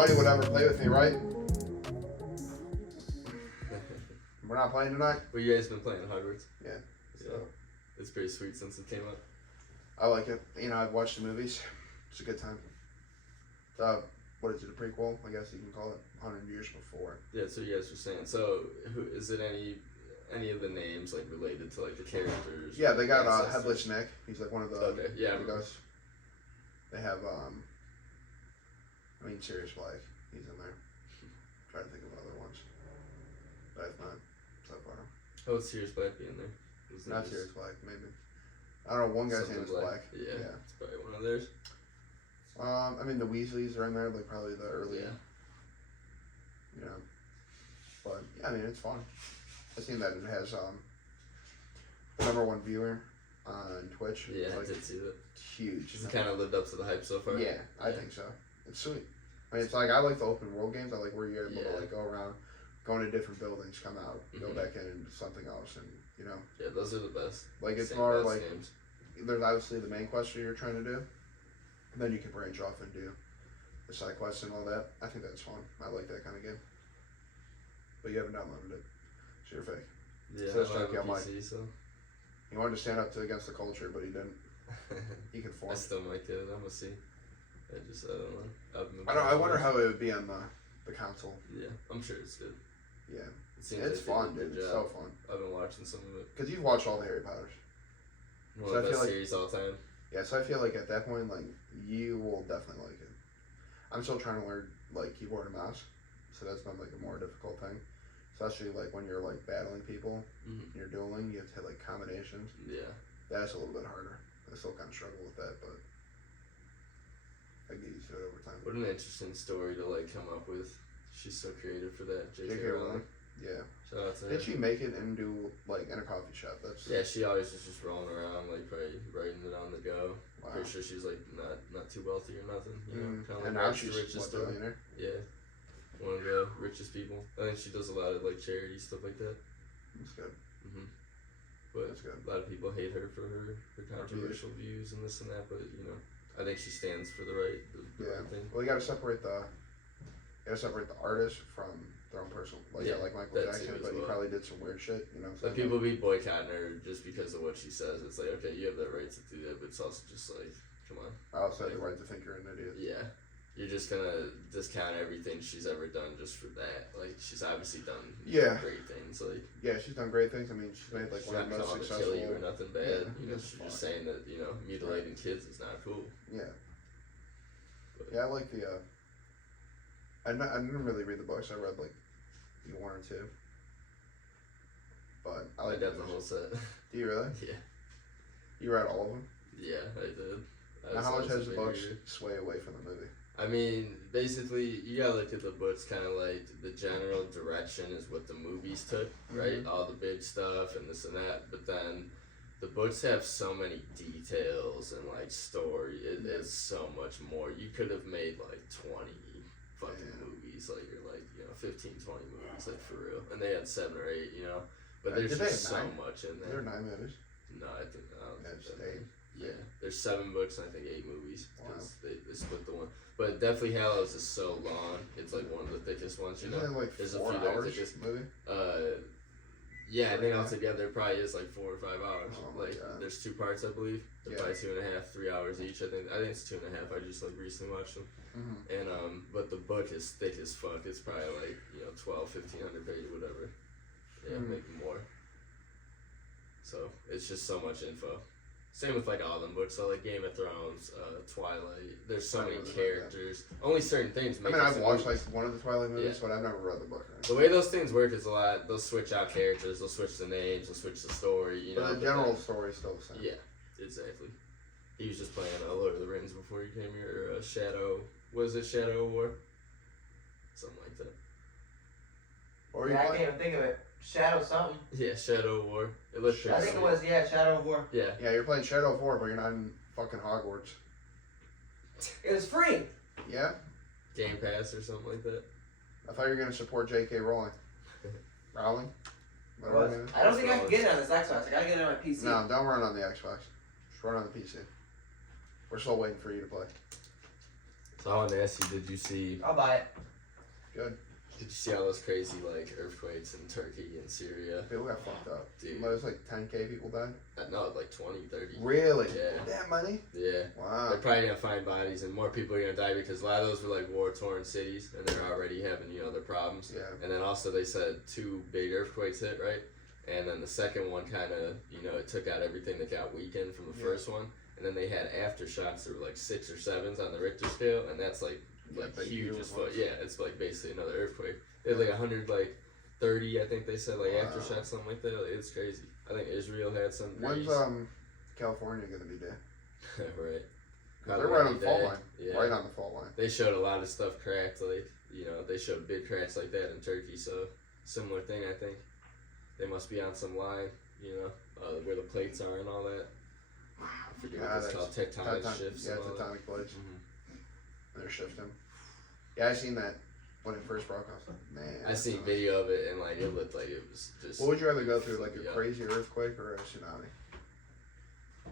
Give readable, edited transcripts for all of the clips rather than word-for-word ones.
Nobody would ever play with me, right? We're not playing tonight? Well, you guys been playing Hogwarts? Yeah. So. It's pretty sweet since it came out. I like it. You know, I've watched the movies. It's a good time. What is it, a prequel? I guess you can call it. 100 years before. Yeah, so you guys were saying. So, is it any of the names like related to like the characters? Yeah, they got Headless Nick. He's like one of the the guys. They have Sirius Black. He's in there. Trying to think of other ones. But it's not so far. How would Sirius Black be in there? Not Sirius Black, maybe. I don't know, one guy's name is Black. Yeah, it's probably one of theirs. The Weasleys are in there, like probably the early. You know. But yeah, it's fun. I've seen that it has the #1 viewer on Twitch. Yeah, like, I did see that. Huge. It's kind of lived up to the hype so far. Yeah, I think so. It's sweet. It's like, I like the open world games. I like where you're able to like go around, go into different buildings, come out, go back into something else, and you know. Yeah, those are the best. Like it's more like games. There's obviously the main quest that you're trying to do, and then you can branch off and do the side quests and all that. I think that's fun. I like that kind of game. But you haven't downloaded it, so you're fake. Yeah, so I don't have PC, so. He wanted to stand up against the culture, but he didn't. He conformed. I still might get it. I'm gonna see. I don't know. I wonder how it would be on the console. Yeah, I'm sure it's good. Yeah, it's fun, dude. It's so fun. I've been watching some of it. Because you've watched all the Harry Potters. One of the best series all time. Yeah, so I feel like at that point, like, you will definitely like it. I'm still trying to learn, like, keyboard and mouse, so that's been, like, a more difficult thing. Especially, like, when you're, like, battling people, and you're dueling, you have to hit, like, combinations. Yeah. That's a little bit harder. I still kind of struggle with that, but I get used to it over time. What an interesting story to, like, come up with. She's so creative for that, J.K. Rowling. Yeah. Shout out to her. Did she make it and do, like, in a coffee shop? Yeah, she always was just rolling around, like, probably writing it on the go. Wow. Pretty sure she's, like, not too wealthy or nothing, you know? Kind of and like now she's the richest billionaire? Yeah. One of the richest people. I think she does a lot of, like, charity stuff like that. That's good. But that's good. A lot of people hate her for her controversial views and this and that, but, you know, I think she stands for the right thing. Well, you gotta separate the artist from their own personal, like Michael Jackson, but he probably did some weird shit, you know. Like people be boycotting her just because of what she says. It's like, okay, you have the right to do that, but it's also just like, come on. I also have the right to think you're an idiot. Yeah, you're just gonna discount everything she's ever done just for that. Like she's obviously done great things. Like she's done great things. I mean, she's made like one of the most successful. Kill you or nothing bad. You know, she's just saying that mutilating kids is not cool. Yeah. But, I like the. I didn't really read the books. I read like one or two. But I like that the whole set. Do you really? Yeah. You read all of them? Yeah, I did. Now, how much has the books sway away from the movie? I mean, basically, you gotta look at the books kind of like the general direction is what the movies took, right? All the big stuff and this and that, but then the books have so many details and like story. It is so much more. You could have made like 20 fucking movies, like you're like 15, 20 movies, like for real. And they had 7 or 8, but there's just so much in there. There are 9 movies. No, I think it's 8. Yeah, there's 7 books and I think 8 movies because they split the one. But Deathly Hallows is so long. It's like one of the thickest ones. Isn't it like there's 4 a few hours thickest movie? Yeah, I think altogether it probably is like 4 or 5 hours. Oh like there's 2 parts, I believe. They're probably 2.5, 3 hours each. I think it's 2.5. I just like recently watched them. And but the book is thick as fuck. It's probably like 1,500 pages, whatever. Yeah, maybe more. So it's just so much info. Same with like all them books, so like Game of Thrones, Twilight. There's so many characters. Only certain things. I've watched like one of the Twilight movies, but I've never read the book. Right? The way those things work is a lot. They'll switch out characters. They'll switch the names. They'll switch the story. But the general story is still the same. Yeah, exactly. He was just playing Lord of the Rings before he came here. Shadow. Was it Shadow War? Something like that. Or I can't even think of it. Shadow something. Yeah, Shadow War. It looked I think it was, Shadow War. Yeah. Yeah, you're playing Shadow of War, but you're not in fucking Hogwarts. It was free. Yeah? Game Pass or something like that. I thought you were going to support J.K. Rowling. Rowling? I don't think I can get it on this Xbox. I gotta get it on my PC. No, don't run on the Xbox. Just run on the PC. We're still waiting for you to play. So I want to ask you, did you see? I'll buy it. Good. Did you see all those crazy like earthquakes in Turkey and Syria? People got fucked up. Dude. There's like 10K people died. No, like 20, 30. Really? Yeah. That many? Yeah. Wow. They're probably gonna find bodies, and more people are gonna die because a lot of those were like war-torn cities, and they're already having their problems. Yeah. And then also they said 2 big earthquakes hit, right? And then the second one kind of it took out everything that got weakened from the first one, and then they had aftershocks that were like 6 or 7s on the Richter scale, and that's like huge as fuck. Yeah, it's like basically another earthquake. They had like 130, I think they said, like aftershocks, something like that. Like, it's crazy. I think Israel had some. When's California gonna be there? Right. They're right on the fault line. Yeah. Right on the fault line. They showed a lot of stuff cracked, like they showed big cracks like that in Turkey. So similar thing, I think. They must be on some line, where the plates are and all that. I forget what it's called, tectonic shifts. Yeah, and all tectonic plates. Mm-hmm. They're shifting. Yeah, I seen that when it first broke. I was like, man. I seen video of it, and like it looked like it was just. What would you rather go through, like a crazy earthquake or a tsunami? I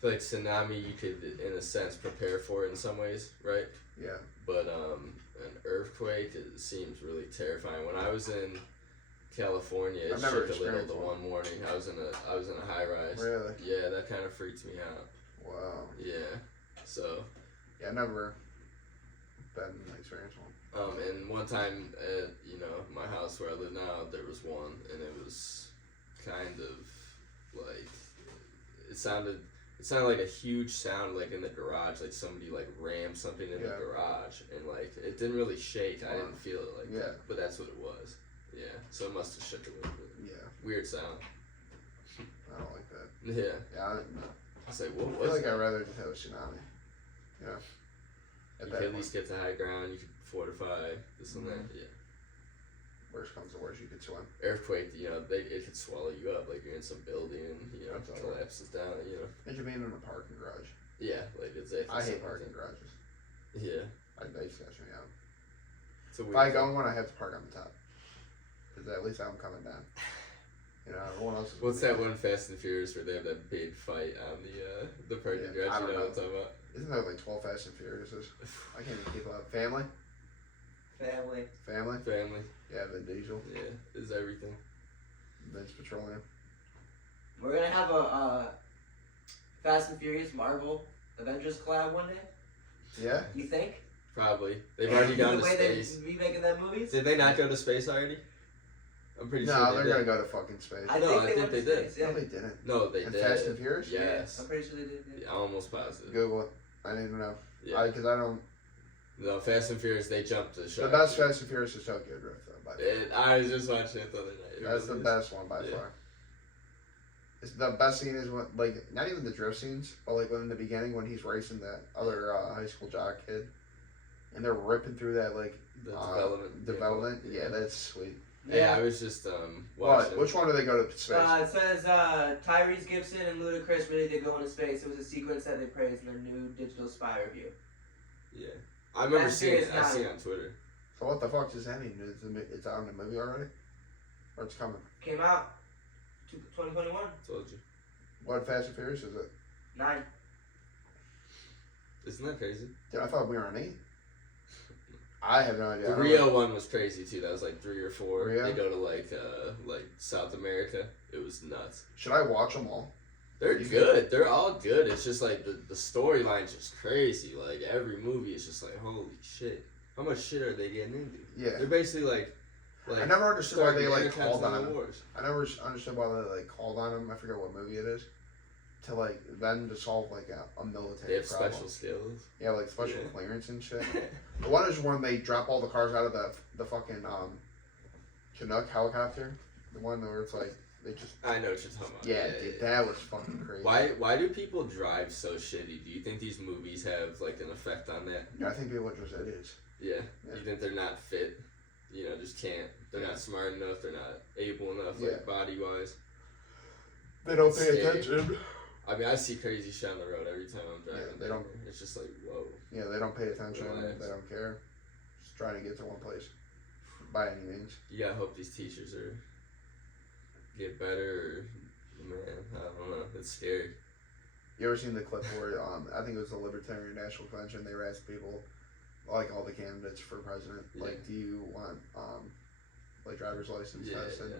feel like tsunami, you could, in a sense, prepare for it in some ways, right? Yeah. But an earthquake, it seems really terrifying. When I was in California, it shook a little the one morning. I was in a high rise. Really? Yeah, that kind of freaked me out. Wow. Yeah. So. Yeah, I never been in an experience one. And one time at my house where I live now, there was one, and it was kind of like it sounded like a huge sound, like in the garage, like somebody like rammed something in the garage, and like it didn't really shake. I didn't feel it like that, but that's what it was. Yeah, so it must have shook a little bit. Yeah. Weird sound. I don't like that. Yeah. Yeah, I didn't know. I was like, what was I feel like that? I'd rather just have a tsunami. Yeah. You could at least get to high ground. You could fortify this and that. Yeah. Worst comes to worst, you could swim. Earthquake, it could swallow you up. Like you're in some building and it collapses down. Imagine being in a parking garage. Yeah, like it's. I hate parking garages. Yeah. I scratch me out. If I go in one, I have to park on the top. Because at least I'm coming down. Everyone else is. What's that one Fast and Furious where they have that big fight on the parking garage? I don't know what I'm talking about? Isn't there like 12 Fast and Furiouses? I can't even keep up. Family? Yeah, Vin Diesel. Yeah, is everything. Vince Petroleum. We're gonna have a Fast and Furious Marvel Avengers collab one day. Yeah? You think? Probably. They've already gone to space. The way they're remaking that movies? Did they not go to space already? I'm pretty sure No, they're gonna go to fucking space. I think they did. Yeah. No, they didn't. No, they and did. Fast and Furious? Yes. I'm pretty sure they did. Yeah, almost positive. Google it. I need to know. Yeah. Because I don't. No, Fast and Furious, they jumped the The shark. best Fast and Furious is Tokyo Drift, though. By I was just watching it the other night. That's the best one by far. It's the best scene is when, like, not even the drift scenes, but like when in the beginning when he's racing that other high school jock kid, and they're ripping through that like The development. Yeah, that's sweet. Yeah, I was just watching. What? Which one do they go to space? It says Tyrese Gibson and Ludacris really did go into space. It was a sequence that they praised in their new digital spy review. Yeah, I remember seeing it. I seen it on Twitter. So what the fuck does that mean? It's out in the movie already, or it's coming? Came out 2021. Told you. What Fast and Furious is it? 9. Isn't that crazy? Dude, I thought we were on 8. I have no idea. The Rio one was crazy too. That was like 3 or 4. Rio? They go to like South America. It was nuts. Should I watch them all? They're good. They're all good. It's just like the storyline's just crazy. Like every movie is just like, holy shit. How much shit are they getting into? Yeah. They're basically like I never understood why they like called on them. him. I never understood why they like called on him. I forget what movie it is. To like them to solve like a military They have problem. special skills. Yeah, like special clearance and shit. The one is when they drop all the cars out of the fucking Chinook helicopter. The one where it's like they just. I know what you're talking about. Yeah, dude, that was fucking crazy. Why do people drive so shitty? Do you think these movies have like an effect on that? Yeah, I think people are just idiots. Yeah. You think they're not fit? Just can't. They're not smart enough. They're not able enough, like body wise. They don't pay attention. I mean, I see crazy shit on the road every time I'm driving. Yeah, they don't. It's just like, whoa. Yeah, they don't pay attention. Relax. They don't care. Just trying to get to one place by any means. You gotta hope these teachers get better. Man, I don't know. It's scary. You ever seen the clip where I think it was the Libertarian National Convention? They were asking people like all the candidates for president. Yeah. Like, do you want like driver's license Yeah, test? And yeah.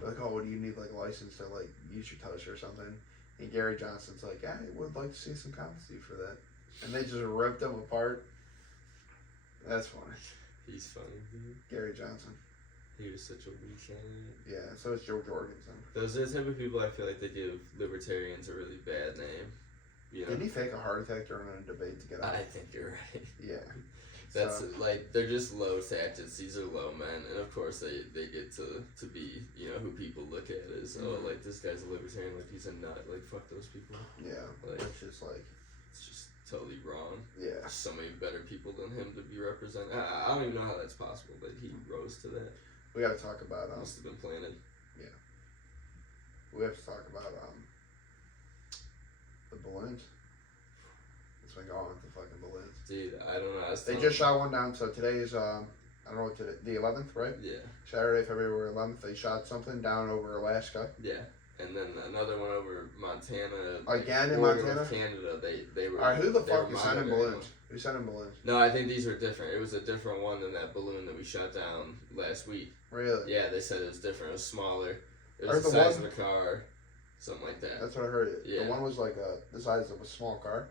they're like, oh, do you need like a license to like use your touch or something? And Gary Johnson's like, I would like to see some competency for that. And they just ripped him apart. That's funny. He's funny, dude. Gary Johnson. He was such a weak candidate. Yeah, so is Joe Jorgensen. Those are the type of people I feel like they give libertarians a really bad name. You know? Didn't he fake a heart attack during a debate to get out? I think you're right. Yeah. That's So- like they're just low tactics. These are low men, and of course they get to be who people look at as like this guy's a libertarian, like he's a nut, like fuck those people. Yeah. Like It's just like, it's just totally wrong. yeah. There's so many better people than him to be represented. I don't even know how that's possible, but he rose to that. We got to talk about Must have been planted. we have to talk about the balloons. It's been going with the fucking balloons. Dude, I don't know. They just shot one down. So today is I don't know what today, the 11th, right? Yeah, Saturday, February 11th. They shot something down over Alaska. yeah. And then another one over Montana. Again in border Montana? with Canada. They were. All right, who the they fuck were is sending monitoring balloons? Who's sending balloons? No, I think these were different. It was a different one than that balloon that we shot down last week. Really? Yeah, they said it was different. It was smaller. It Or was the the size one- of a car, something like that. That's what I heard. Yeah. The one was like the size of a small car.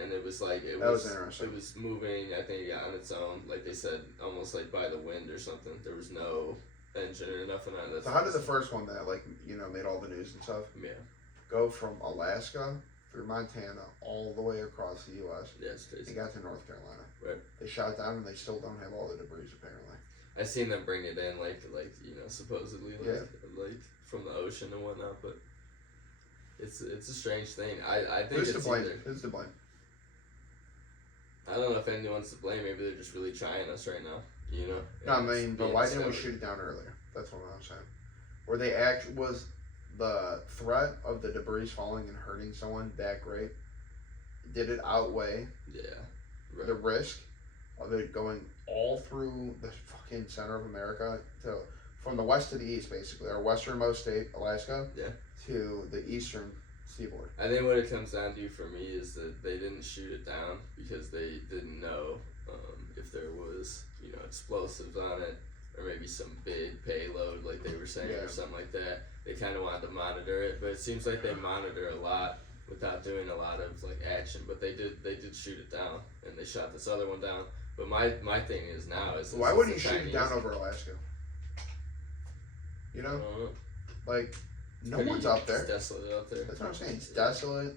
And it was like That was interesting. It was moving. I think it got on its own. Like they said, almost like by the wind or something. There was no engine or nothing on it. So how did the first one that made all the news and stuff Yeah, go from Alaska through Montana all the way across the U.S. yeah, it's They crazy. got to North Carolina. Right. They shot it down and they still don't have all the debris apparently. I seen them bring it in like supposedly like from the ocean and whatnot, but it's a strange thing. I think Who's it's to blame? either, Who's to blame? I don't know if anyone's to blame. Maybe they're just really trying us right now. You know. No, I And it's mean, but being why didn't we discovered. shoot it down earlier? That's what I'm saying. Was the threat of the debris falling and hurting someone that great? Did it outweigh Yeah. the risk of it going all through the fucking center of America from the west to the east, basically, our westernmost state, Alaska, Yeah. to the eastern seaboard? I think what it comes down to for me is that they didn't shoot it down because they didn't know if there was explosives on it or maybe some big payload like they were saying Yeah. or something like that. They kind of wanted to monitor it, but it seems like they monitor a lot without doing a lot of like action. But they did shoot it down and they shot this other one down. But my thing is now is Why it's wouldn't the you shoot it down Chinese. over Alaska? You I know, don't know. like no Pretty- one's up it's there. desolate out there. That's what I'm saying. It's desolate.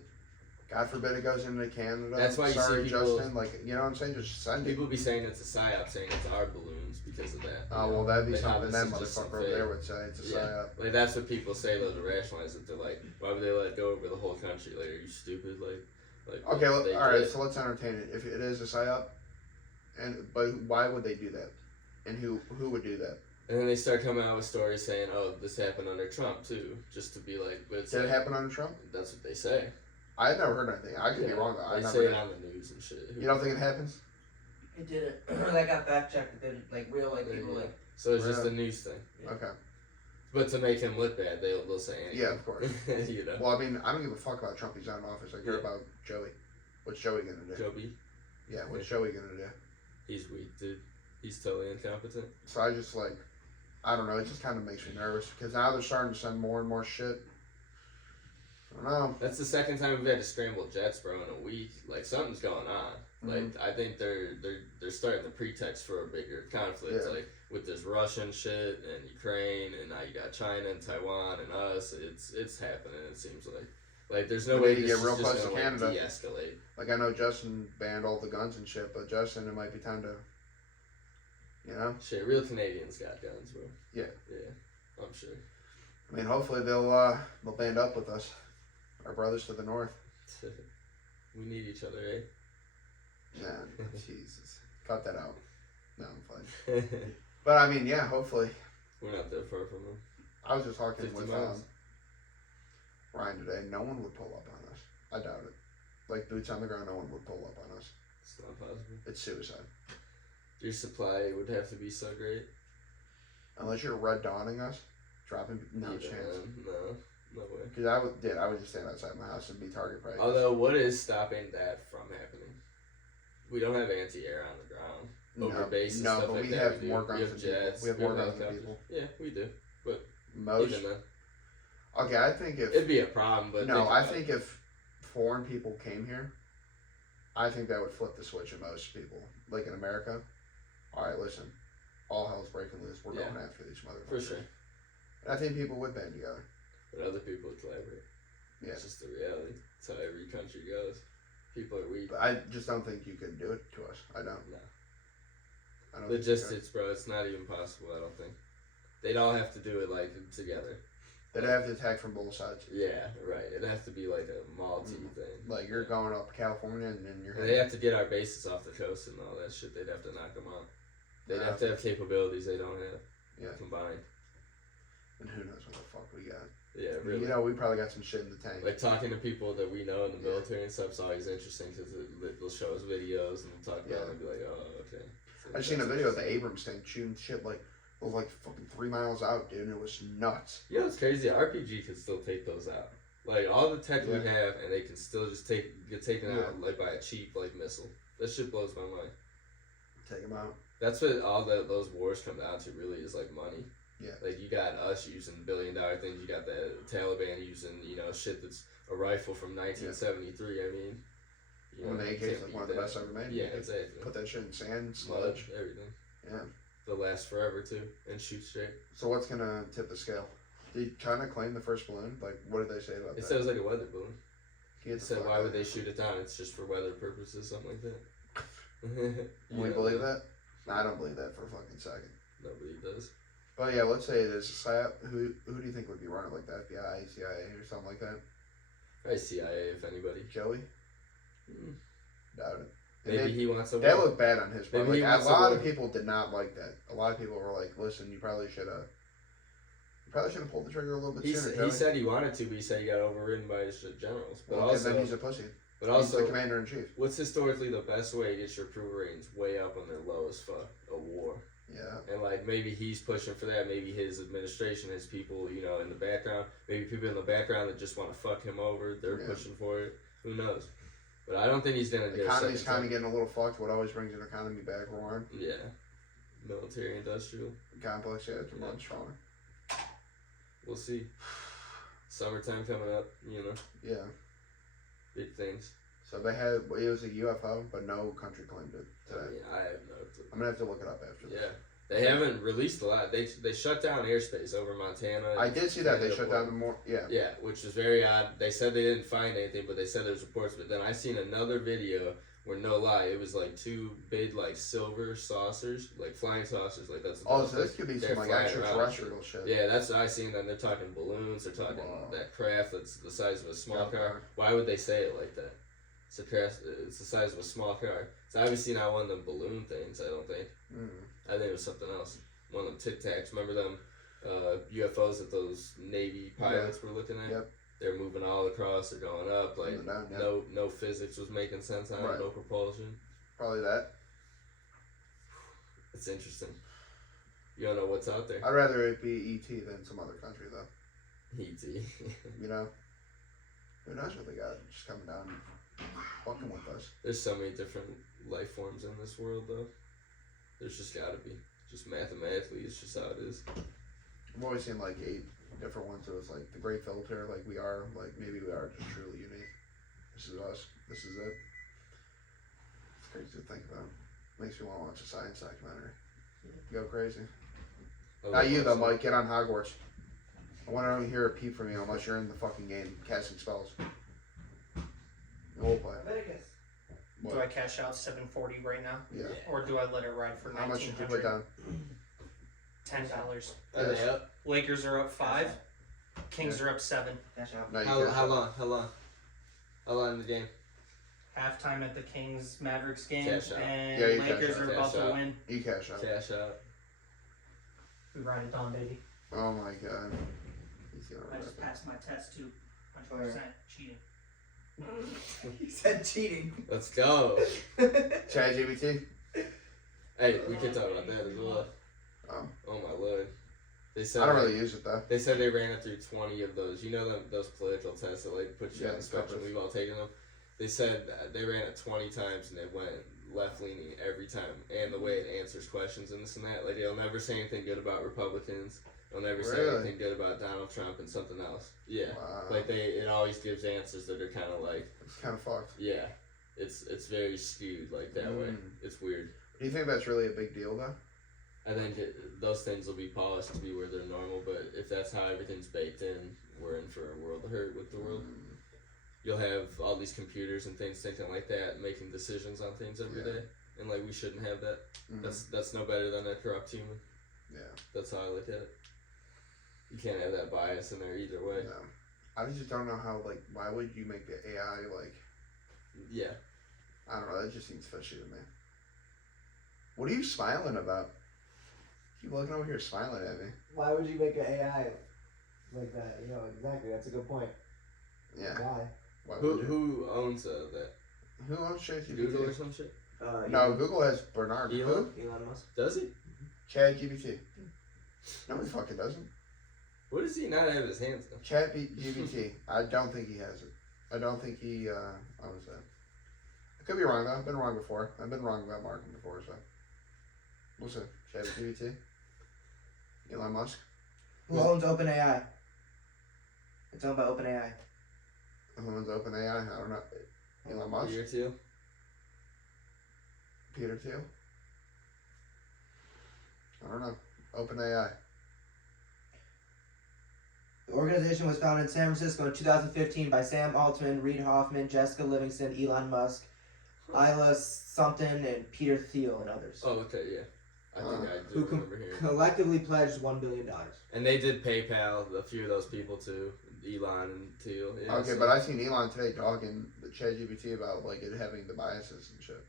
God forbid it goes into Canada. That's why you Sorry, see people- Justin. Like, you know what I'm saying? Just send it. People be saying it's a psyop, saying it's our balloons because of that. Oh, well, that'd be Like, how something this that is just some motherfucker over fake- there would say. It's a Yeah. psyop. Like that's what people say though to rationalize it. They're like, why would they let it go over the whole country? Like, are you stupid? Like. Okay, well, they all right. did. So let's entertain it. If it is a psyop, but why would they do that? And who would do that? And then they start coming out with stories saying, "Oh, this happened under Trump too," just to be like, "But it's Did it like, happen under Trump? That's what they say. I've never heard anything. I could be Yeah, wrong though. I They never. say it Did. on the news and shit. You don't think it happens? It didn't. That got fact checked. It didn't. Like real like people Yeah. like. So it's just Really? a news thing. Yeah. Okay. But to make him look bad, they'll say anything. Yeah, of course. You know. Well, I mean, I don't give a fuck about Trump. He's not in office. I care Yeah. about Joey. What's Joey gonna do? Joby, Yeah, what's Joey gonna do? he's weak, dude. He's totally incompetent. So I just like, I don't know. It just kind of makes me nervous because now they're starting to send more and more shit. I don't know. That's the second time we've had to scramble jets, bro, in a week. Like something's going on. Like I think they're starting the pretext for a bigger conflict. Yeah. Like with this Russian shit and Ukraine, and now you got China and Taiwan and us. It's happening. It seems like there's no We way need to this get real is just close to gonna Canada. like de-escalate. Like I know Justin banned all the guns and shit, but Justin, it might be time to, you know. Shit, real Canadians got guns, bro. Yeah. Yeah, I'm sure. I mean, hopefully they'll band up with us, our brothers to the north. We need each other, eh? Yeah, Jesus, cut that out. No, I'm fine. But I mean, yeah, hopefully. We're not that far from them. I was just talking 50 with miles. Ryan today. No one would pull up on us. I doubt it. Like boots on the ground, no one would pull up on us. It's not possible. It's suicide. Your supply would have to be so great. Unless you're red dawning us, dropping no Yeah, chance. No way. Because I would just stand outside my house and be target practice. Although, what is stopping that from happening? We don't have anti-air on the ground. Over No, base and no, stuff but like we that. have We more do. guns We have than people. jets. We have more guns than helicopters. people. Yeah, we do. But Most. even then, Okay, I think if it'd be a problem. But no, I think if foreign people came here, I think that would flip the switch in most people. Like in America, all right, listen, all hell's breaking loose. We're going after these motherfuckers. For sure. And I think people would band together. But other people would collaborate. Yeah. It's just the reality. It's how every country goes. People are weak. But I just don't think you could do it to us. I don't. No. I don't Logistics, bro. It's not even possible. I don't think. They'd all have to do it like together. They'd have to attack from both sides. Yeah, right. It'd have to be like a multi thing. Like you're going up California and then you're. And they have to get our bases off the coast and all that shit. They'd have to knock them out. They'd have to have capabilities they don't have. Yeah. Combined. And who knows what the fuck we got. Yeah, really. You know, we probably got some shit in the tank. Like talking to people that we know in the military and stuff's always interesting because they'll show us videos and we'll talk about it and be like, oh, okay. So I just seen a video of the Abrams tank shooting shit like it was like fucking 3 miles out, dude. And it was nuts. You know what's crazy? RPG can still take those out. Like all the tech we have, and they can still just get taken out like by a cheap like missile. That shit blows my mind. Take them out. That's what all those wars come down to. Really, is like money. Yeah. Like you got us using $1 billion things. You got the Taliban using shit that's a rifle from 1973. I mean, When the AK is like one of the best ever made. Yeah, exactly. Put that shit in sand, Mud, sludge, everything. Yeah. They'll last forever too, and shoot straight. So what's gonna tip the scale? Did China claim the first balloon? Like, what did they say about They that? said it was like a weather balloon. They Get the said, fuck why out would of they here. shoot it down? It's just for weather purposes, something like that. We believe that? Nah, I don't believe that for a fucking second. Nobody does. But yeah, let's say it is a slap. Who do you think would be running like the FBI, CIA, or something like that? Probably CIA, if anybody. Joey? Mm. Doubt it. Maybe he wants to That work. looked bad on his part. Maybe Like, he wants a to lot of work. people did not like that. A lot of people were like, "Listen, you probably should have pulled the trigger a little bit sooner." He said he wanted to, but he said he got overridden by his generals. But Well, also, then he's a pussy. but He's also, the commander in chief. what's historically the best way to get your approval ratings way up when they're low as fuck? A war. Yeah. And like maybe he's pushing for that. Maybe his administration, his people, in the background. Maybe people in the background that just want to fuck him over. They're pushing for it. Who knows? But I don't think he's gonna The get. economy's kind of getting a little fucked. What always brings an economy back roaring? Yeah. Military industrial. Complex, yeah, it's much stronger. We'll see. Summertime coming up. Yeah. Big things. So they had it was a UFO, but no country claimed it I today. mean, I have no clue. I'm gonna have to look it up after this. Yeah. They haven't released a lot. They shut down airspace over Montana. I did see that they Canada, shut down the more. Yeah. Yeah, which is very odd. They said they didn't find anything, but they said there's reports. But then I seen another video where, no lie, it was like 2 big like silver saucers, like flying saucers, like that's. Oh, so this could be they're some like flying around. extraterrestrial shit. Yeah, that's what I seen. Then they're talking balloons. They're talking that craft that's the size of a small car. Why would they say it like that? It's a craft. It's the size of a small car. It's obviously not one of them balloon things. I don't think. I think it was something else. One of them Tic Tacs. Remember them UFOs that those Navy pilots were looking at? Yep. They're moving all across. They're going up. Like Down, yeah. no physics was making sense on it. No propulsion. Probably that. It's interesting. You don't know what's out there. I'd rather it be ET than some other country though. E.T. You know. Who knows what they got? Just coming down, and fucking with us. There's so many different life forms in this world, though. There's just gotta be. Just mathematically, it's just how it is. I've always seen like 8 different ones. So it's like the great filter, like we are, like maybe we are just truly unique. This is us. This is it. It's crazy to think about. Makes me want to watch a science documentary. Go crazy. Not you though, Mike. Get on Hogwarts. I want to hear a peep from you unless you're in the fucking game casting spells. We'll play. Leviticus. What? Do I cash out 740 right now? Yeah. Or do I let it ride for How much did you put 1900? down? $10. Are they up? Lakers are up 5. Kings are up 7. Cash out. No, you How cashed long? out. How long in the game? Halftime at the Kings Mavericks game, Cash out. and Yeah, you cash Lakers out. are about Cash to out. win. You cash out. Cash out. We ride it on, baby. Oh my god. He's gonna I rip just it. passed my test too. 100% cheating. He said cheating. Let's go. ChatGPT. Hey, we can talk about that as well. Oh. Oh my lord. They said I don't really use it though. They said they ran it through 20 of those. You know those political tests that like put you Yeah, on the spectrum. peppers. We've all taken them. They said that they ran it 20 times and it went left leaning every time, and the way it answers questions and this and that. Like it'll never say anything good about Republicans. It'll never say Really? anything good about Donald Trump and something else. Yeah, Wow. like it always gives answers that are kind of like, It's kind of fucked. yeah, it's very skewed like that way. It's weird. Do you think that's really a big deal though? I think those things will be polished to be where they're normal, but if that's how everything's baked in, we're in for a world of hurt with the world. You'll have all these computers and things thinking like that, making decisions on things every day, and like we shouldn't have that. That's no better than a corrupt human. Yeah. That's how I look at it. You can't have that bias in there either way. No. I just don't know how, like, why would you make the AI, like... Yeah. I don't know, that just seems fishy to me. What are you smiling about? You looking over here smiling at me. Why would you make an AI like that? You know, exactly. That's a good point. Yeah. Why? Why would you? Who owns that? Who owns ChatGPT? Google or some shit? No, Google has Bernard. Elon? Elon Musk. Does he? ChatGPT. No, he fucking doesn't. What does he not have his hands on? ChatGPT. I don't think he has it. I don't think he owns that. I could be wrong though. I've been wrong before. I've been wrong about Martin before, so. We'll see. ChatGPT. Elon Musk. Who owns OpenAI? It's owned by OpenAI. Who owns OpenAI? I don't know. Elon Musk. Peter Thiel? Peter Thiel. I don't know. OpenAI. The organization was founded in San Francisco in 2015 by Sam Altman, Reid Hoffman, Jessica Livingston, Elon Musk, Isla something, and Peter Thiel, and others. Oh, okay, yeah. I think I do Who remember hearing. collectively pledged $1 billion. And they did PayPal a few of those people too, Elon and Thiel. Yeah, Okay, so- but I seen Elon today talking to ChatGPT about like it having the biases and shit.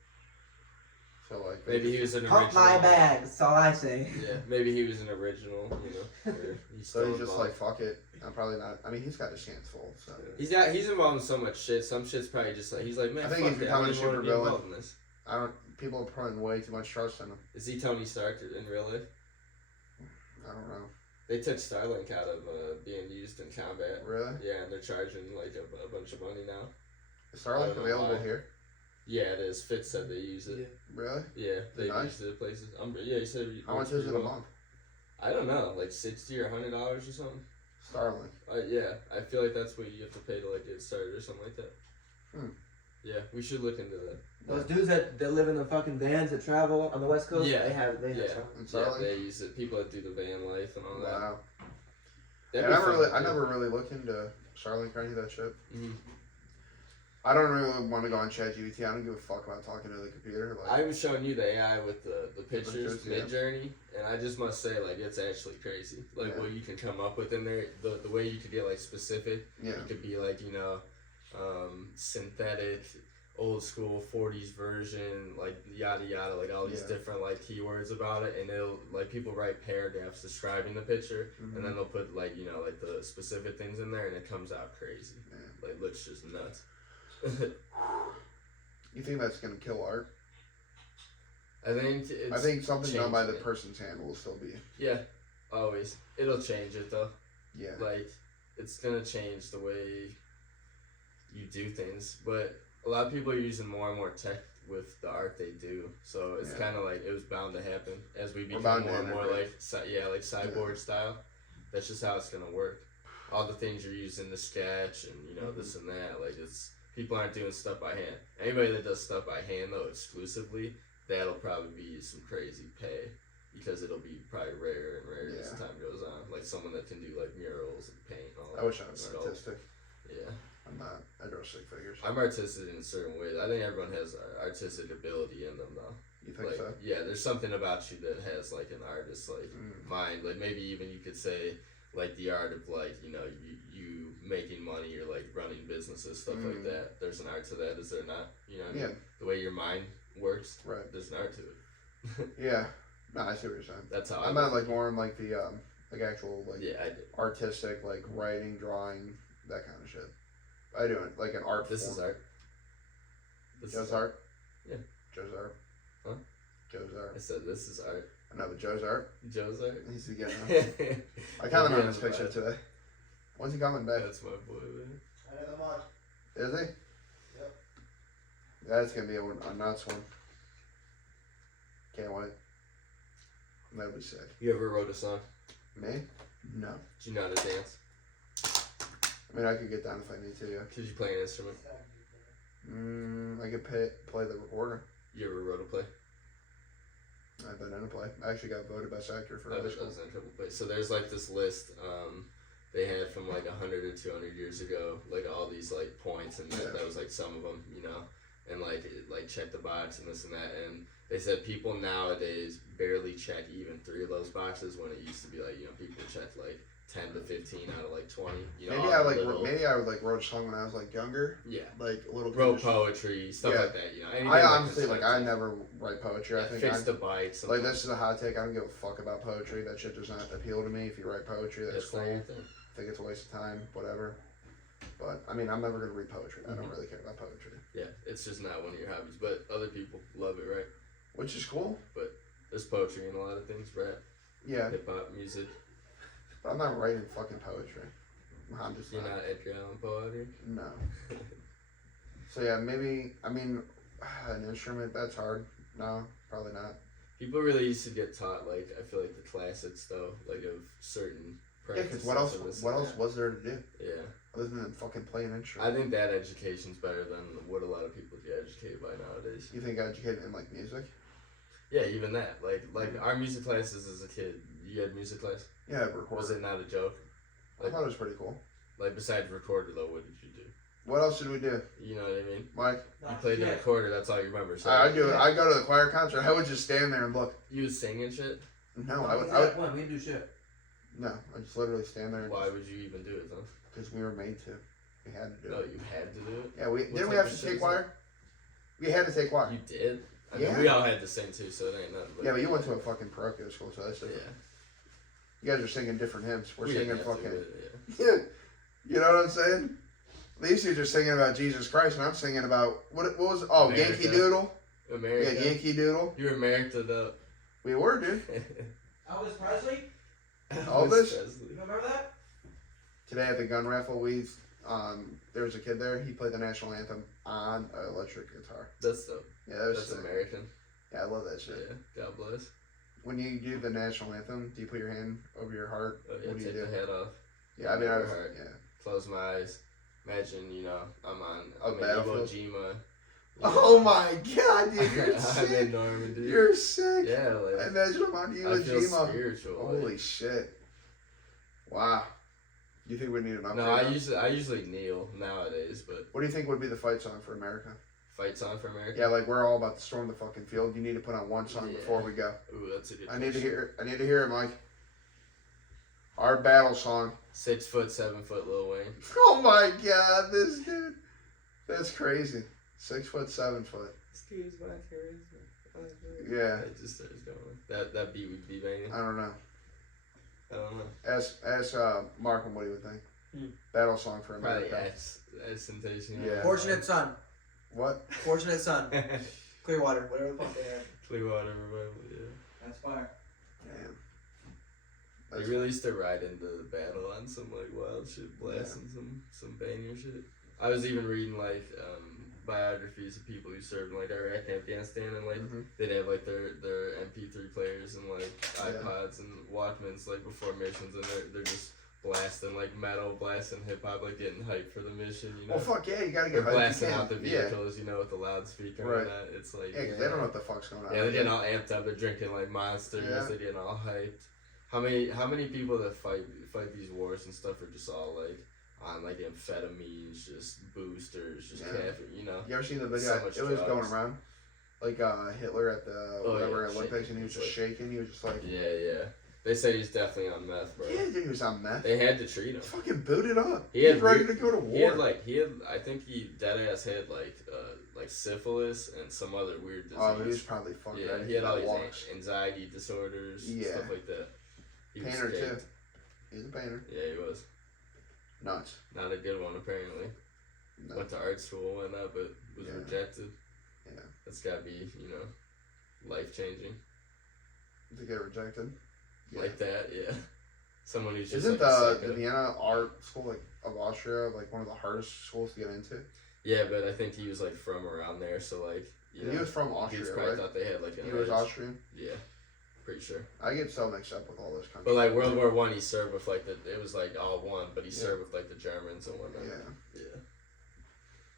So like maybe he was an original. Pump my bag, that's all I say. Yeah, maybe he was an original. You know, or he's So still he's just involved. like fuck it. I'm probably not. I mean, he's got his hands full. So He's involved in so much shit. Some shit's probably just like he's like, man, I think fuck he's that. I becoming don't a even want to be supervillain. involved in this. I don't. People are putting way too much trust in him. Is he Tony Stark in real life? I don't know. They took Starlink out of being used in combat. Really? Yeah, and they're charging like a bunch of money now. Is Starlink I don't know available why. here? Yeah, it is. Fitz said they use it. Really? Yeah, they Nice. use it at places. Yeah, he said. How much is it a month? I don't know, like $60 or $100 or something. Starlink. Yeah, I feel like that's what you have to pay to like get started or something like that. Yeah, we should look into that. Those dudes that live in the fucking vans that travel on the West Coast, Yeah. they have Yeah. stuff. And Yeah, Starlink. they use it. People that do the van life and all that. Wow. That'd Yeah, be fun to I do. never really looked into Starlink or any of that shit. Mhm. I don't really want to go on ChatGPT. I don't give a fuck about talking to the computer. Like, I was showing you the AI with the pictures, pictures, yeah. Mid-Journey, and I just must say, like, it's actually crazy. Like, Yeah. what you can come up with in there, the way you could get, like, specific. yeah. It could be, like, you know, synthetic, old school 40s version, like, yada yada, like, all these Yeah. different, like, keywords about it, and it'll, like, people write paragraphs describing the picture, Mhm. and then they'll put, like, you know, like, the specific things in there, and it comes out crazy. Yeah. Like, looks just nuts. You think that's gonna kill art? I think it's I think something done by the changing it. person's hand will still be. Yeah, always. It'll change it though. Yeah. Like, it's gonna change the way you do things. But a lot of people are using more and more tech with the art they do. So it's Yeah. kind of like it was bound to happen as we become bound to more and more integrate. like cyborg style. That's just how it's gonna work. All the things you're using to sketch and you know this and that. Like it's people aren't doing stuff by hand. Anybody that does stuff by hand though exclusively, that'll probably be some crazy pay because it'll be probably rarer and rarer as Yeah. time goes on. Like someone that can do like murals and paint and all that. I wish I was sculpt. artistic. Yeah, I'm not. I draw stick figures. I'm artistic in certain ways. I think everyone has artistic ability in them though. You think Like so? yeah, there's something about you that has like an artist like mind. Like maybe even you could say like the art of like you know you making money or like running businesses stuff like that. There's an art to that, is there not? You know what I mean? Yeah. The way your mind works, Right. there's an art to it. Yeah. No, I see what you're saying. That's how I meant like more in like the like actual like yeah, I do. artistic like writing, drawing, that kind of shit. I do it like an art. This form. is art. This Joe's is art. Yeah. Joe's art. Huh? Joe's art. I said this is art. I know, but Joe's art. Joe's art. He's again. That's I kind of Yeah, on this picture but- today. When's he coming back? my boy, man. Is he? Yep. That's gonna be a nuts one. Can't wait. That'd be sick. You ever wrote a song? Me? No. Do you know how to dance? I mean, I could get down if I need to, yeah. Could you play an instrument? I could play the recorder. You ever wrote a play? I've been in a play. I actually got voted best actor for I high was school. in a couple plays. So there's like this list they had from like 100 or 200 years ago, like all these like points, and that was like some of them, you know, and like check the box and this and that, and they said people nowadays barely check even 3 of those boxes when it used to be like, you know, people check like 10 to 15 out of like 20. You know, Maybe I wrote a song when I was like younger. Yeah. Like a little. Wrote poetry, stuff like that. You know. Anything I like honestly I never write poetry. Yeah, I think fix the bikes. Like this is a hot take. I don't give a fuck about poetry. That shit does not appeal to me. If you write poetry, that's cool. I think it's a waste of time. Whatever. But I mean, I'm never gonna read poetry. I don't really care about poetry. Yeah, it's just not one of your hobbies, but other people love it, right? Which is cool. But there's poetry in a lot of things, rap, Yeah. hip hop, music. But I'm not writing fucking poetry. I'm just You're not Edgar Allan Poe out here? No. So yeah, maybe, I mean, an instrument, that's hard. No, probably not. People really used to get taught, like, I feel like the classics, though, like, of certain Yeah, because practices. what else and was there to do? Yeah. Other than fucking play an instrument? I think that education's better than what a lot of people get educated by nowadays. You think educated in, like, music? Yeah, even that. Like our music classes as a kid, you had music class? Yeah, recorder. Was it not a joke? I thought it was pretty cool. Like, besides recorder, though, what did you do? What else did we do? You know what I mean? Mike? You played the recorder, that's all you remember. So I do it. I go to the choir concert. I would just stand there and look. You was singing shit? No, I would. We didn't do shit. No, I just literally stand there. Why would you even do it, though? Because we were made to. We had to do No, it. you had to do it? Yeah, What didn't we type have of to shit take is choir? We had to take choir. You did? I Yeah. mean, we all had to sing, too, so it ain't nothing. Yeah, but you went to a fucking parochial school, so that's different. Yeah. You guys are singing different hymns. We're We singing didn't have to, fucking. yeah. Yeah, you know what I'm saying? These dudes are singing about Jesus Christ, and I'm singing about what was America. Yankee Doodle. America. Yeah, Yankee Doodle. You were America, though. We were, dude. Elvis Presley. Elvis? Presley. You remember that? Today at the gun raffle, there was a kid there. He played the national anthem on an electric guitar. That's dope. Yeah, that was That's sick. American. Yeah, I love that shit. Yeah, God bless. When you do the national anthem, do you put your hand over your heart? Oh, yeah, What do you take do? the head off. Yeah, I mean, I was, Heart. yeah. Close my eyes. Imagine, you know, I'm A in Iwo battlefield? Jima. Oh my god, dude, you're I'm sick. in Normandy. You're sick. Yeah, like, I imagine I'm on I Iwo feel Jima. spiritual. Holy shit. Wow. Do you think we need an upgrade? No, on? I usually kneel nowadays, but What do you think would be the fight song for America? fight song for America. Yeah, like we're all about to storm the fucking field. You need to put on one song Yeah. before we go. Ooh, that's a good. I need to question. hear it. I need to hear it, Mike. Our battle song. 6 foot, 7 foot, Lil Wayne. Oh my god, this dude. That's crazy. 6 foot, 7 foot. Excuse my charisma. Yeah. It just starts going. That beat would be banging. I don't know. I don't know. Ask Markham what he would think. Hmm. Battle song for Probably America. Temptation. Yeah. Fortunate Son. What? Fortunate Son. Clearwater. Whatever the fuck they are. Clearwater Revival. Yeah. That's fire. Damn. They That's really used to ride into the battle on some like wild shit, blasting some banger shit. I was even reading like biographies of people who served in like Iraq and Afghanistan, and like Mhm. they'd have like their MP3 players and like Yeah. iPods and Walkmans like before missions, and they're just blasting like metal, blasting hip hop, like getting hyped for the mission. You know, Well, fuck yeah, you gotta they're get hyped. You blasting can't- out the Yeah, vehicles, you know, with the loudspeaker Right. and that. It's like because they don't know what the fuck's going on. yeah, they're getting all amped up. They're drinking like monsters. Yeah. They're getting all hyped. How many people that fight these wars and stuff are just all like on like amphetamines, just boosters, just Yeah. caffeine, you know? You ever seen the video? So much It was going drugs. around. Like Hitler at the Oh, yeah, whatever Olympics, shaking. and he was just Like- shaking. He was just like, Yeah. They say he's definitely on meth, bro. yeah, dude, he was on meth. They had to treat him. Fucking booted up. He He was had ready re- to go to He had war. I think he dead ass had like syphilis and some other weird disease. Oh, he was probably fucked. Yeah, right? he had all these walks. anxiety disorders, Yeah. stuff like that. He was Painter too. caked. He's a painter. Yeah, he was. Nuts. Not a good one, apparently. No. Went to art school and that, but was Yeah. rejected. Yeah. That's gotta be, life changing. To get rejected. Yeah. Like that, yeah. Someone who's just Isn't like a the psycho. Vienna art school like of Austria like one of the hardest schools to get into? Yeah, but I think he was like from around there, so like You He know, was from dudes Austria, probably right? thought they had like an He was edge. Austrian. Yeah, pretty sure. I get so mixed up with all those countries. But like World War One, he served with like it was like all one, but he Yeah. served with like the Germans and whatnot. Yeah, Yeah.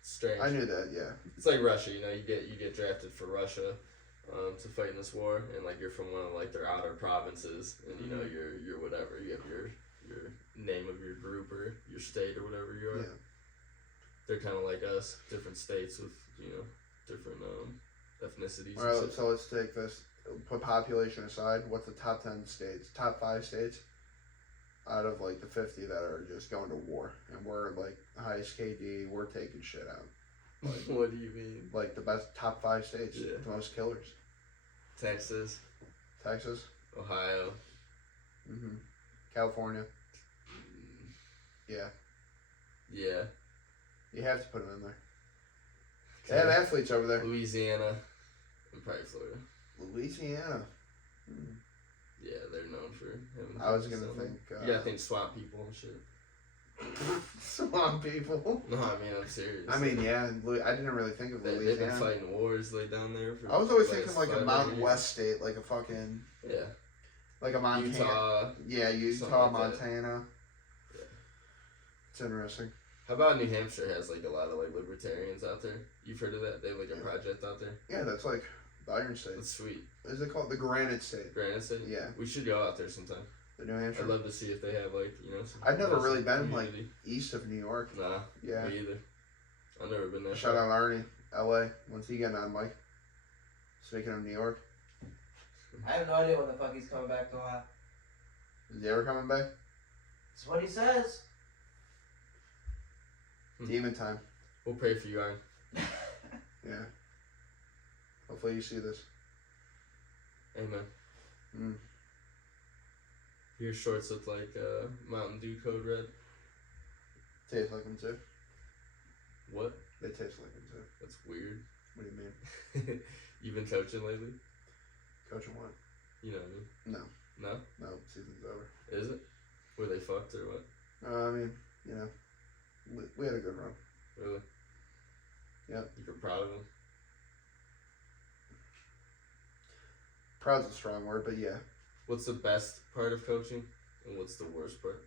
Strange. I knew that. Yeah, It's like Russia, you know, you get drafted for Russia, to fight in this war, and like you're from one of like their outer provinces, and you know you're whatever, you have your name of your group or your state or whatever you are. yeah. They're kind of like us, different states with different ethnicities. All and right, shit. so let's take this. Put population aside. What's the top 10 states? Top 5 states out of like the 50 that are just going to war, and we're like highest KD. We're taking shit out. Like, What do you mean? like the best top 5 states, Yeah. the most killers. Texas, Texas, Ohio. California. Yeah, Yeah. you have to put them in there. They have athletes over there. Louisiana, and probably Florida. Louisiana. Yeah, they're known for having. I was gonna stuff. think. You gotta think swamp people and shit. Swamp people. No, I mean I'm serious. I mean, yeah, I didn't really think of They've been Louisiana. fighting wars laid down there for. I was always the thinking last like a 500 Mountain years. West state, like a fucking, Yeah. like a Montana. Utah. Yeah, Utah, something like that. Montana. Yeah. It's interesting. How about New Hampshire has like a lot of like libertarians out there? You've heard of that? They have like a Yeah. project out there. Yeah, that's like the Iron State. That's sweet. Is it called the Granite State? Granite City. Yeah, We should go out there sometime. the New Hampshire. I'd love to see if they have like some. I've never really been community. like east of New York. Nah. Yeah. Me either. I've never been there. Shout out Arnie, LA. When's he getting on, Mike? Speaking of New York, I have no idea when the fuck he's coming back to Ohio. is he ever coming back? That's what he says. Demon time. We'll pray for you, Aaron. Yeah. Hopefully you see this. Amen. Mm. Your shorts look like Mountain Dew Code Red. Tastes like them too. What? They taste like them too. That's weird. What do you mean? You've been coaching lately? Coaching what? You know what I mean? No. No? No, season's over. Is it? Were they fucked or what? I mean, you know, we had a good run. Really? Yep. You're proud of them? Proud's a strong word, but yeah. What's the best part of coaching and what's the worst part?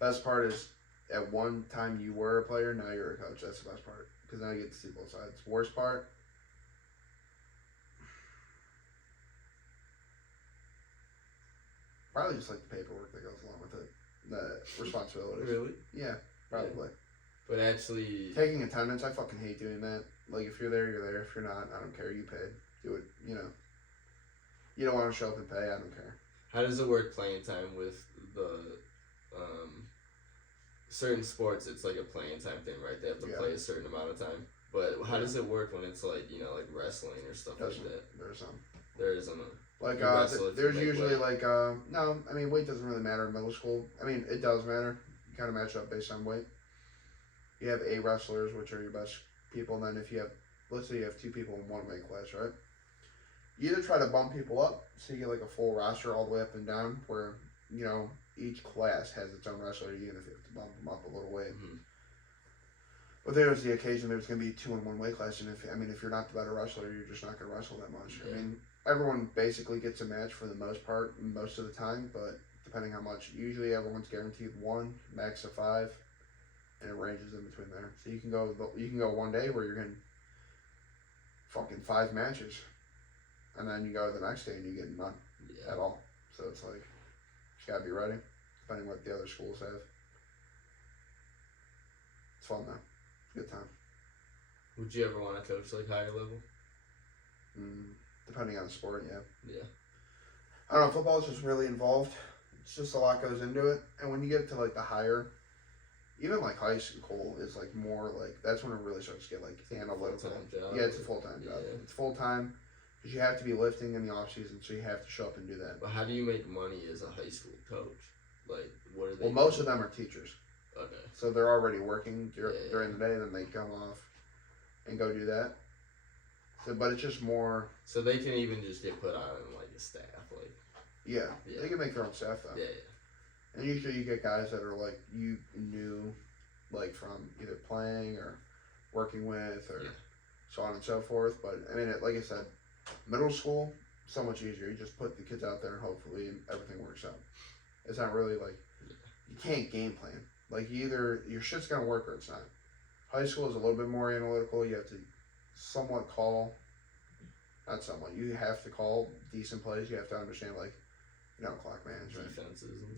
Best part is at one time you were a player, now you're a coach. That's the best part because now you get to see both sides. Worst part, probably just like the paperwork that goes along with it, the responsibilities. Really? Yeah, probably. But actually, Taking attendance, I fucking hate doing that. Like if you're there, you're there. If you're not, I don't care. You paid. Do it. You know. You don't want to show up and pay. I don't care. how does it work playing time with the certain sports? It's like a playing time thing, right? They have to Yeah. play a certain amount of time. But how does it work when it's like like wrestling or stuff like Doesn't that? there's some. There isn't a. Like You wrestle if you there's make usually weight. like no, I mean weight doesn't really matter in middle school. I mean it does matter. You kind of match up based on weight. You have 8 wrestlers, which are your best people, and then if you have, let's say you have 2 people in one weight class, right? You either try to bump people up, so you get like a full roster all the way up and down, where each class has its own wrestler, even if you have to bump them up a little weight. Mhm. But there's the occasion there's going to be 2 in one weight class, and if you're not the better wrestler, you're just not going to wrestle that much. Yeah. I mean, everyone basically gets a match for the most part, most of the time, but depending how much, usually everyone's guaranteed 1, max of 5, and it ranges in between there. So you can go one day where you're getting fucking 5 matches, and then you go the next day and you get none Yeah. at all. So it's like, you gotta be ready, depending what the other schools have. It's fun though. Good time. Would you ever want to coach like higher level? Depending on the sport, yeah. Yeah. I don't know, football is just really involved. It's just a lot goes into it. And when you get to like the higher, even like high school is like more like, that's when it really starts to get like like a analytical. full-time job. Yeah, it's a full-time job. Yeah. It's full-time because you have to be lifting in the off season, so you have to show up and do that. But how do you make money as a high school coach? Like, what are they? Well, most of them are teachers. Okay. So they're already working Yeah. during the day, then they come off and go do that. So, but it's just more, So they can even just get put on like a staff, like yeah. Yeah. They can make their own staff though. yeah. And usually you get guys that are like you knew, like from either playing or working with or so on and so forth. But I mean, like I said, middle school so much easier. You just put the kids out there and hopefully everything works out. It's not really like you can't game plan. Like either your shit's gonna work or it's not. High school is a little bit more analytical. You have to somewhat call, not somewhat. You have to call decent plays. You have to understand like, clock management,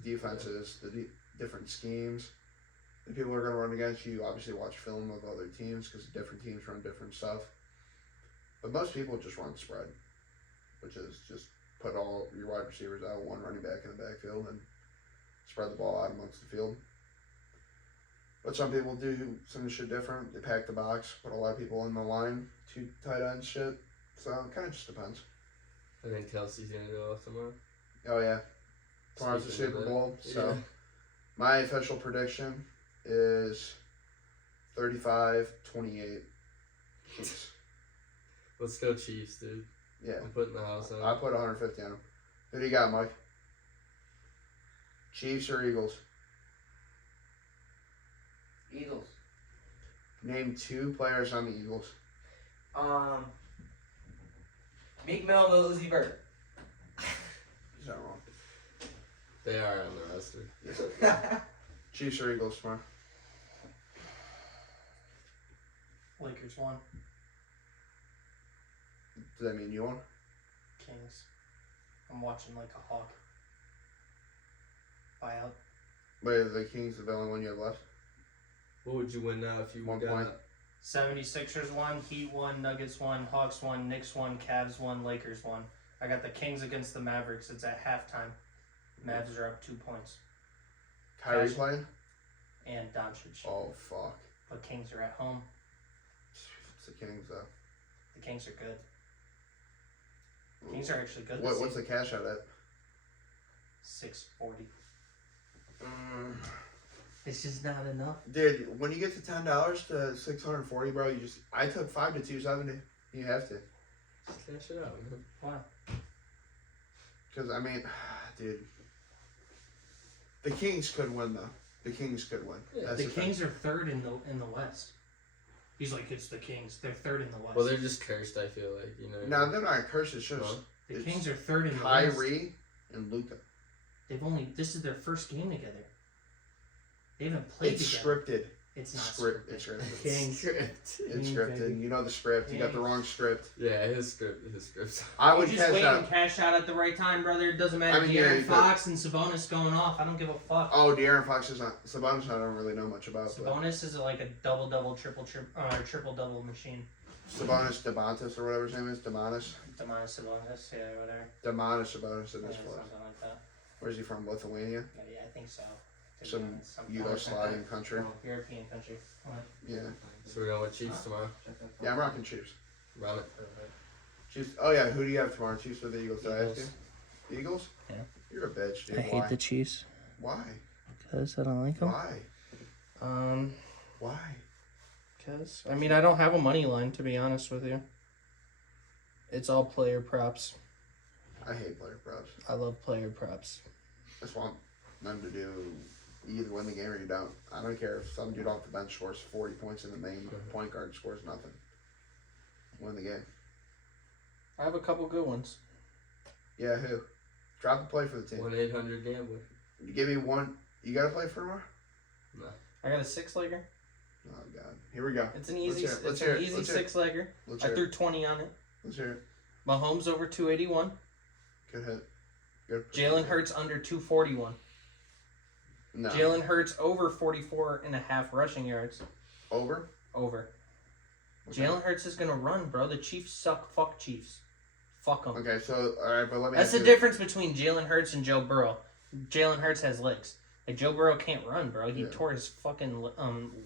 defenses, the different schemes. The people who are gonna run against you. Obviously, watch film of other teams because different teams run different stuff. But most people just run spread, which is just put all your wide receivers out, one running back in the backfield, and spread the ball out amongst the field. But some people do some shit different. They pack the box, put a lot of people in the line, 2 tight ends shit. So it kind of just depends. I think Kelsey's gonna go off tomorrow. Oh yeah, tomorrow's the Super Bowl. So my official prediction is 35-28 Chiefs. Let's go Chiefs, dude. Yeah, I'm putting the house on. I put 150 on them. Who do you got, Mike? Chiefs or Eagles? Eagles. Name 2 players on the Eagles. Meek Mill, Lil Uzi Vert. Is that wrong? They are on the roster. Chiefs or Eagles tomorrow? Lakers won. Does that mean you won? Kings. I'm watching like a hawk. Buyout. Wait, the Kings the only one you have left? What would you win now if you 1 got point. 76ers won, Heat won, Nuggets won, Hawks won, Knicks won, Cavs won, Lakers won. I got the Kings against the Mavericks. It's at halftime. Mavs are up 2 points. Kyrie Cash- playing? And Doncic. Oh, fuck. But Kings are at home. It's the Kings, though. The Kings are good. Kings are actually good. What's the cash out at? 640. It's just not enough. Dude, when you get to $10 to 640, bro, I took 5 to 270. You have to. Just cash it out, man. Why? Because, I mean, dude. The Kings could win, though. The Kings could win. Yeah, That's The thing. Kings are third in the West. He's like, it's the Kings. They're third in the West. Well, they're just cursed, I feel like, No, they're not cursed. It's just Well, the it's Kings are third in the West. Kyrie and Luka. This is their first game together. They haven't played It's together. scripted. It's not Script. scripted. It's scripted. Kings. It's Kings, scripted. baby. You know the script. You got the wrong script. Yeah, his script's I You would just cash wait out. and cash out at the right time, brother. It doesn't matter. I mean, yeah, De'Aaron you Fox and Sabonis going off. I don't give a fuck. Oh, De'Aaron Fox is not. Sabonis, I don't really know much about. But Sabonis is like a double, triple machine. Sabonis, DeMontis, or whatever his name is. Demonis. Demonis Sabonis, yeah, whatever. Demonis Sabonis in Yeah, this something place. like that. Where's he from? Lithuania? Yeah, I think so. To be Some honest, something Yugoslavian country. No, European country. What? Yeah. So we're going with Chiefs tomorrow. Yeah, I'm rocking Chiefs. Run it. Chiefs. Oh yeah, who do you have tomorrow? Chiefs or the Eagles? Did I ask you? Eagles. The Eagles? Yeah. You're a bitch, dude. I Why? hate the Chiefs Why? because I don't like them. Why? Why? Because I mean I don't have a money line to be honest with you. It's all player props. I hate player props. I love player props. I just want them to do either win the game or you don't. I don't care if some dude off the bench scores 40 points and the main point guard scores nothing. Win the game. I have a couple good ones. Yeah, who? Drop the play for the team. 1-800-GAMBLER. You give me one. You got to play for tomorrow? I got a 6-legger. Oh, God. Here we go. It's an easy, Let's hear it. easy Let's hear it. 6-legger. Let's I hear threw it. 20 on it. Let's hear it. Mahomes over 281. Good hit. Good. Jalen Hurts under 241. No. Jalen Hurts over 44.5 rushing yards. Over? Over. Okay. Jalen Hurts is gonna run, bro. The Chiefs suck. Fuck Chiefs. Fuck them. Okay, so, alright, but let me That's ask the you. difference between Jalen Hurts and Joe Burrow. Jalen Hurts has legs. Like Joe Burrow can't run, bro. He Yeah. tore his fucking leg.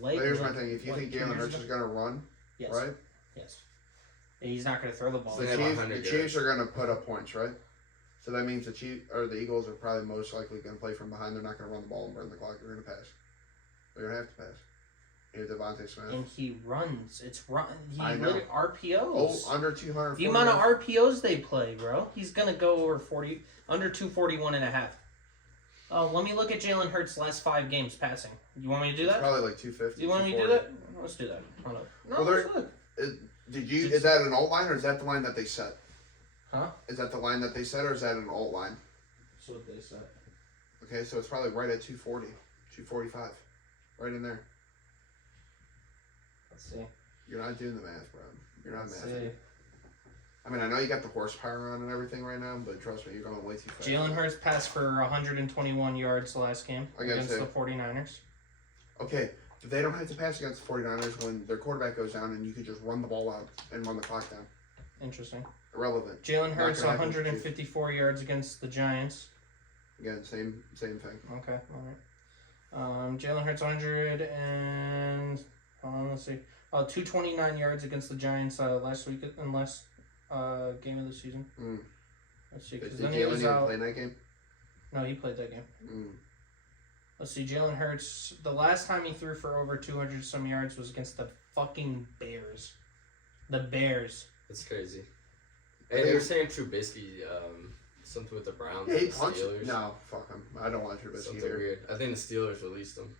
But here's my like, thing. If you what, think 2 Jalen years Hurts ago? is going to run, Yes. right? Yes. He's not gonna throw the ball. So they The have Chiefs, 100 the Chiefs are going to put up points, right? So that means the Chiefs or the Eagles are probably most likely going to play from behind. They're not going to run the ball and burn the clock. They're going to pass. They're going to have to pass. Here's Devontae Smith. And he runs. It's run. He I know. literally RPOs. Oh, under 200. The amount of RPOs they play, bro. He's gonna go over 40, under 241.5. Let me look at Jalen Hurts' last 5 games passing. You want me to do It's that? probably like 250. You want me to do 240. that? Let's do that. Hold up. No, Well, let's look. Is that an alt line or is that the line that they set? Huh? Is that the line that they set or is that an alt line? That's what they said. Okay, so it's probably right at 240, 245, right in there. Let's see. You're not doing the math, bro. You're not Let's mathing. see. I mean, I know you got the horsepower on and everything right now, but trust me, you're going way too fast. Jalen Hurts passed for 121 yards last game against who? the 49ers. Okay, but they don't have to pass against the 49ers when their quarterback goes down and you could just run the ball out and run the clock down. Interesting. Irrelevant. Jalen Hurts gonna happen. 154 yards against the Giants. Again, same thing. Okay, all right. Jalen Hurts 100 and let's see, 229 yards against the Giants last week in last game of the season. Let's see, because Did then he Jalen was even out. play in that game? No, he played that game. Let's see, Jalen Hurts. The last time he threw for over 200 some yards was against the fucking Bears. The Bears. That's crazy. Hey, they were saying Trubisky, something with the Browns. Yeah, he and the punched. Steelers. No, fuck him. I don't want Trubisky Something here. weird. I think the Steelers released him.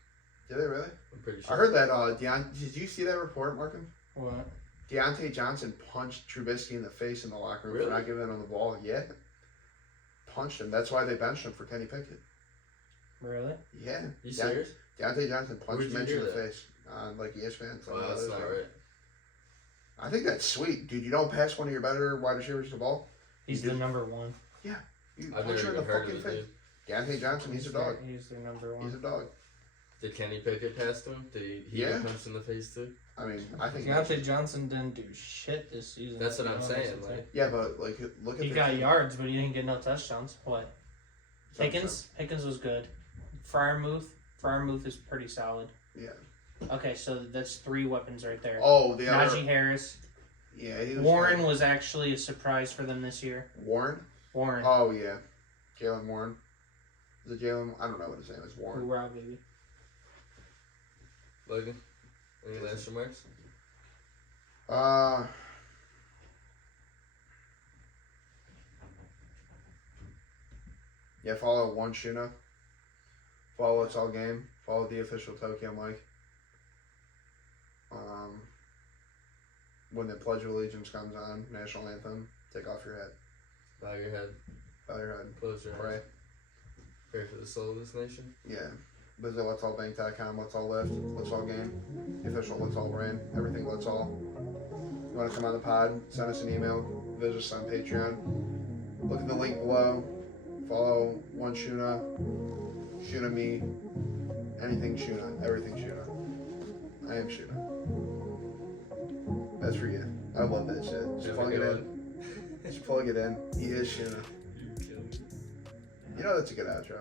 Did they really? I'm pretty sure. I heard that. Did you see that report, Markham? What? Deontay Johnson punched Trubisky in the face in the locker room Really? for not giving him the ball. Yeah, punched him. That's why they benched him for Kenny Pickett. Really? Yeah. You serious? Deontay Johnson punched Where'd Mitch you in the hear that? face on like ESPN. Wow, that's not right. I think that's sweet, dude. You don't pass one of your better wide receivers the ball. He's the number one. You I've punch never her in the even heard of fucking it, face. dude. Deontay Johnson, he's a dog. He's their number one. He's a dog. Did Kenny Pickett pass to him? Did he Yeah. get punched in the face too? I mean, I think. Deontay Johnson didn't do shit this season. That's what I'm You know saying. I'm Like, Yeah, but like, look at. he the got team. yards, but he didn't get no touchdowns. What? Pickens was good. Fryermuth is pretty solid. Yeah. Okay, so that's 3 weapons right there. Oh, the other. Najee Harris. Yeah, he was. Warren was actually a surprise for them this year. Warren. Warren. Oh yeah, Jalen Warren. Is it Jalen? I don't know what his name is. Warren. Hoorah, baby. Logan, any last remarks? Yeah, follow One Shuna. Follow It's All Game. Follow the official Tokyo Mike. When the Pledge of Allegiance comes on, national anthem, take off your hat. Bow your head. Bow your head. Close your Pray. eyes. Pray for the soul of this nation. Yeah. Visit letsallbank.com, Let's All Lift, Let's All Game, the official Let's All Brand, everything Let's All. You want to come on the pod, send us an email, visit us on Patreon. Look at the link below. Follow One Shuna, Shuna Me, anything Shuna, everything Shuna. I am Shuna. That's for you. I love that shit. Just plug it in. Just plug it in. He is Shuna. You know that's a good outro.